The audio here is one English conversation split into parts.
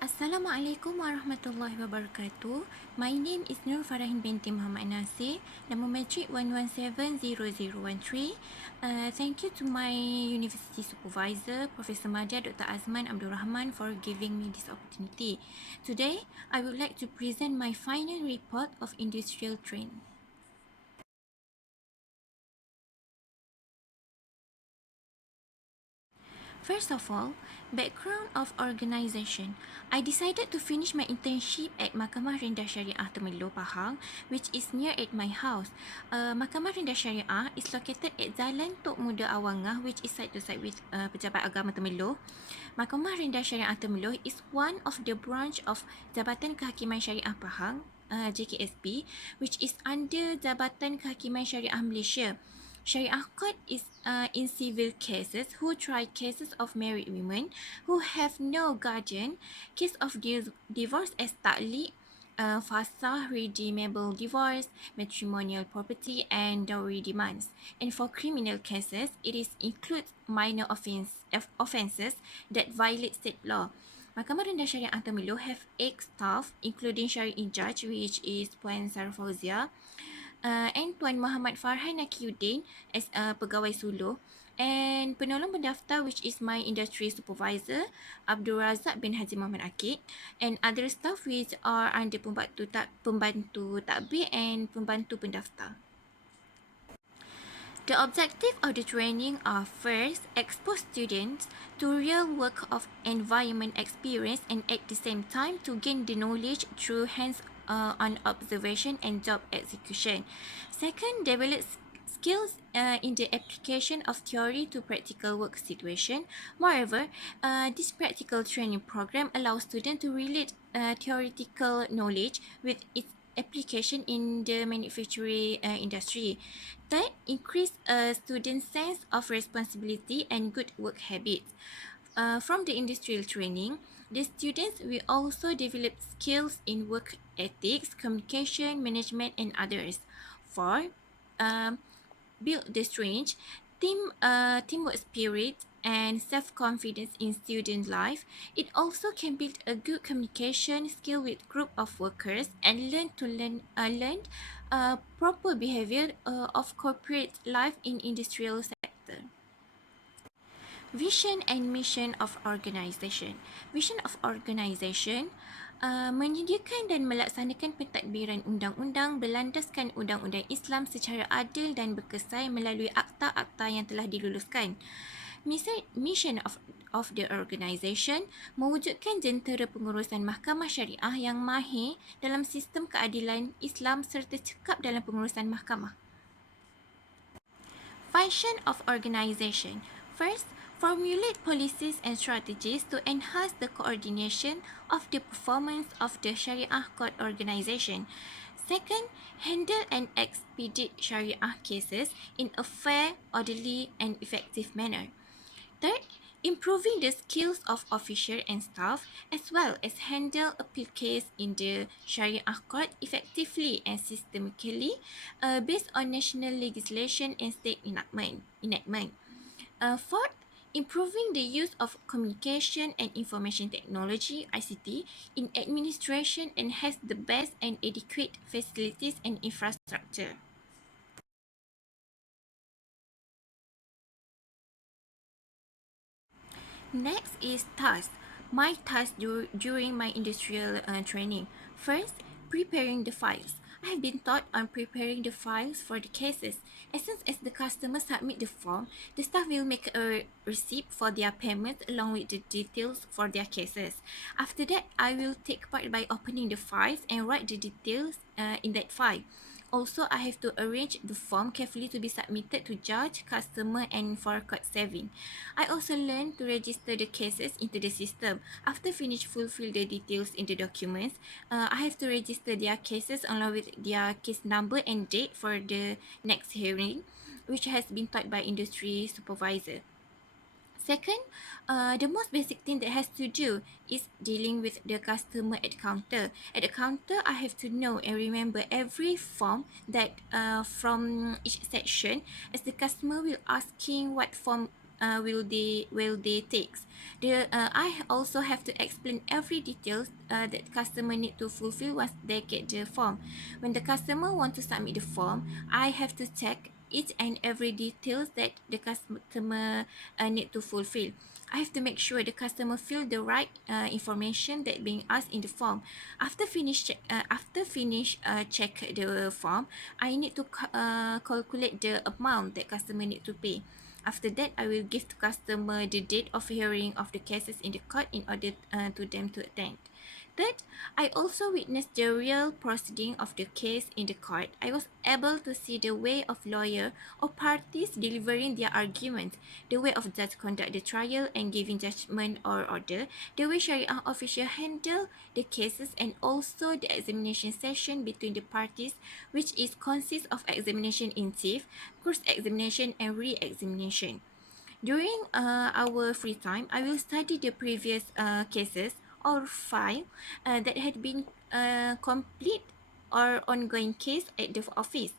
Assalamualaikum warahmatullahi wabarakatuh. My name is Nurfarahin binti Muhammad Nasir. Nama Matric 1170013. Thank you to my university supervisor, Professor Madia Dr. Azman Abdul Rahman, for giving me this opportunity. Today, I would like to present my final report of industrial training. First of all, background of organisation. I decided to finish my internship at Mahkamah Rendah Syariah Temerloh, Pahang, which is near at my house. Mahkamah Rendah Syariah is located at Jalan Tok Muda Awangah, which is side to side with Pejabat Agama Temerloh. Mahkamah Rendah Syariah Temerloh is one of the branch of Jabatan Kehakiman Syariah Pahang, JKSP, which is under Jabatan Kehakiman Syariah Malaysia. Syariah court is in civil cases who try cases of married women who have no guardian, case of divorce as ta'liq, fasah, redeemable divorce, matrimonial property and dowry demands. And for criminal cases, it includes minor offences that violate state law. Mahkamah Rendah Syariah Temerloh have 8 staff including Syariah Judge, which is Puan Sarah Fauzia, and Tuan Muhammad Farhan Nakiuddin as pegawai suluh, and penolong pendaftar, which is my industry supervisor Abdul Razak bin Haji Muhammad Akid, and other staff which are under pembantu takbir and pembantu pendaftar. The objective of the training are first, expose students to real work of environment experience and at the same time to gain the knowledge through hands-on observation and job execution. Second, develop skills in the application of theory to practical work situation. Moreover, this practical training program allows students to relate theoretical knowledge with its application in the manufacturing industry. Third, increase a student's sense of responsibility and good work habits. From the industrial training, the students will also develop skills in work ethics, communication, management, and others. Four, build the strange teamwork spirit and self-confidence in student life. It also can build a good communication skill with group of workers and learn proper behavior of corporate life in industrial sector. Vision and mission of organisation. Vision of organisation menyediakan dan melaksanakan pentadbiran undang-undang berlandaskan undang-undang Islam secara adil dan berkesan melalui akta-akta yang telah diluluskan. Mission of the organisation mewujudkan jentera pengurusan mahkamah syariah yang mahir dalam sistem keadilan Islam serta cekap dalam pengurusan mahkamah. Function of organisation. First, formulate policies and strategies to enhance the coordination of the performance of the Sharia court organisation. Second, handle and expedite Sharia cases in a fair, orderly, and effective manner. Third, improving the skills of official and staff as well as handle appeal case in the Sharia court effectively and systemically based on national legislation and state enactment. Fourth, improving the use of communication and information technology (ICT) in administration and has the best and adequate facilities and infrastructure. Next is task. My task during my industrial training. First, preparing the files. I have been taught on preparing the files for the cases. As soon as the customer submit the form, the staff will make a receipt for their payment along with the details for their cases. After that, I will take part by opening the files and write the details in that file. Also, I have to arrange the form carefully to be submitted to judge, customer and for court saving. I also learned to register the cases into the system. After finish fulfill the details in the documents, I have to register their cases along with their case number and date for the next hearing, which has been taught by industry supervisor. Second, the most basic thing that has to do is dealing with the customer at counter. At the counter, I have to know and remember every form that from each section, as the customer will asking what form will they take. I also have to explain every details that customer need to fulfill once they get the form. When the customer want to submit the form, I have to check each and every details that the customer need to fulfill. I have to make sure the customer fill the right information that being asked in the form. After finish check the form, I need to calculate the amount that customer need to pay. After that, I will give the customer the date of hearing of the cases in the court in order to them to attend. Third, I also witnessed the real proceeding of the case in the court. I was able to see the way of lawyer or parties delivering their arguments, the way of judge conduct the trial and giving judgment or order, the way Sharia official handle the cases, and also the examination session between the parties, which is consists of examination in chief, cross examination, and re-examination. During our free time, I will study the previous cases or file that had been complete or ongoing case at the office.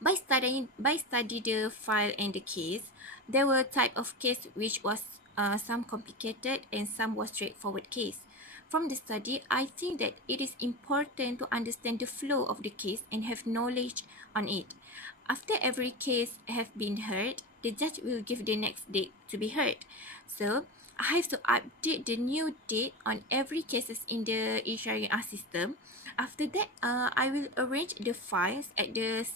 By study the file and the case, there were type of case which was some complicated and some was straightforward case. From the study, I think that it is important to understand the flow of the case and have knowledge on it. After every case have been heard, the judge will give the next date to be heard. So I have to update the new date on every cases in the e-Sharia system. After that, I will arrange the files at the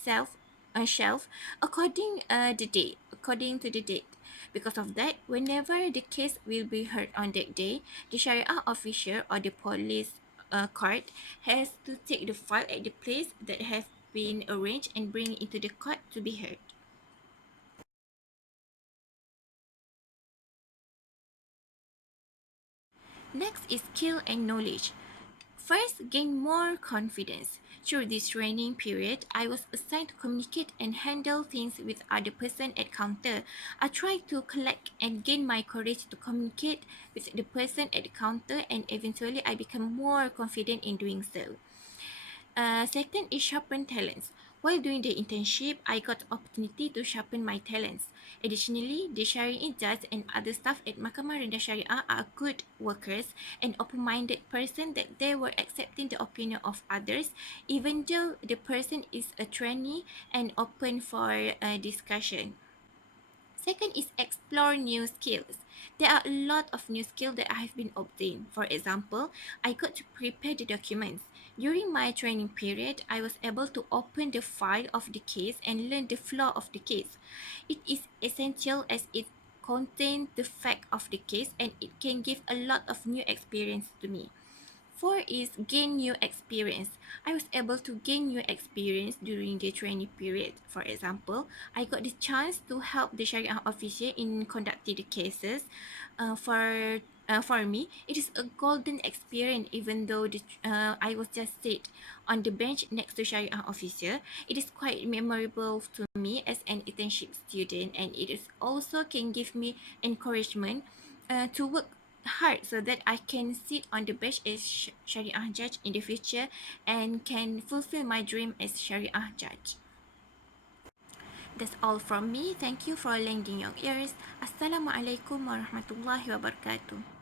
shelf according to the date. Because of that, whenever the case will be heard on that day, the Sharia official or the police court has to take the file at the place that have been arranged and bring it into the court to be heard. Next is skill and knowledge. First, gain more confidence. Through this training period, I was assigned to communicate and handle things with other person at counter. I tried to collect and gain my courage to communicate with the person at the counter, and eventually I became more confident in doing so. Second is sharpen talents. While doing the internship, I got opportunity to sharpen my talents. Additionally, the Syariah judge and other staff at Mahkamah Rendah Syariah are good workers and open-minded person that they were accepting the opinion of others, even though the person is a trainee and open for discussion. Second is explore new skills. There are a lot of new skills that I have been obtained. For example, I got to prepare the documents. During my training period, I was able to open the file of the case and learn the flow of the case. It is essential as it contains the fact of the case and it can give a lot of new experience to me. Four is gain new experience. I was able to gain new experience during the training period. For example, I got the chance to help the Sharia official in conducting the cases. For me, it is a golden experience. Even though I was just sit on the bench next to Sharia officer, it is quite memorable to me as an internship student, and it is also can give me encouragement to work hard so that I can sit on the bench as Sharia judge in the future and can fulfill my dream as Sharia judge. That's all from me. Thank you for lending your ears. Assalamualaikum warahmatullahi wabarakatuh.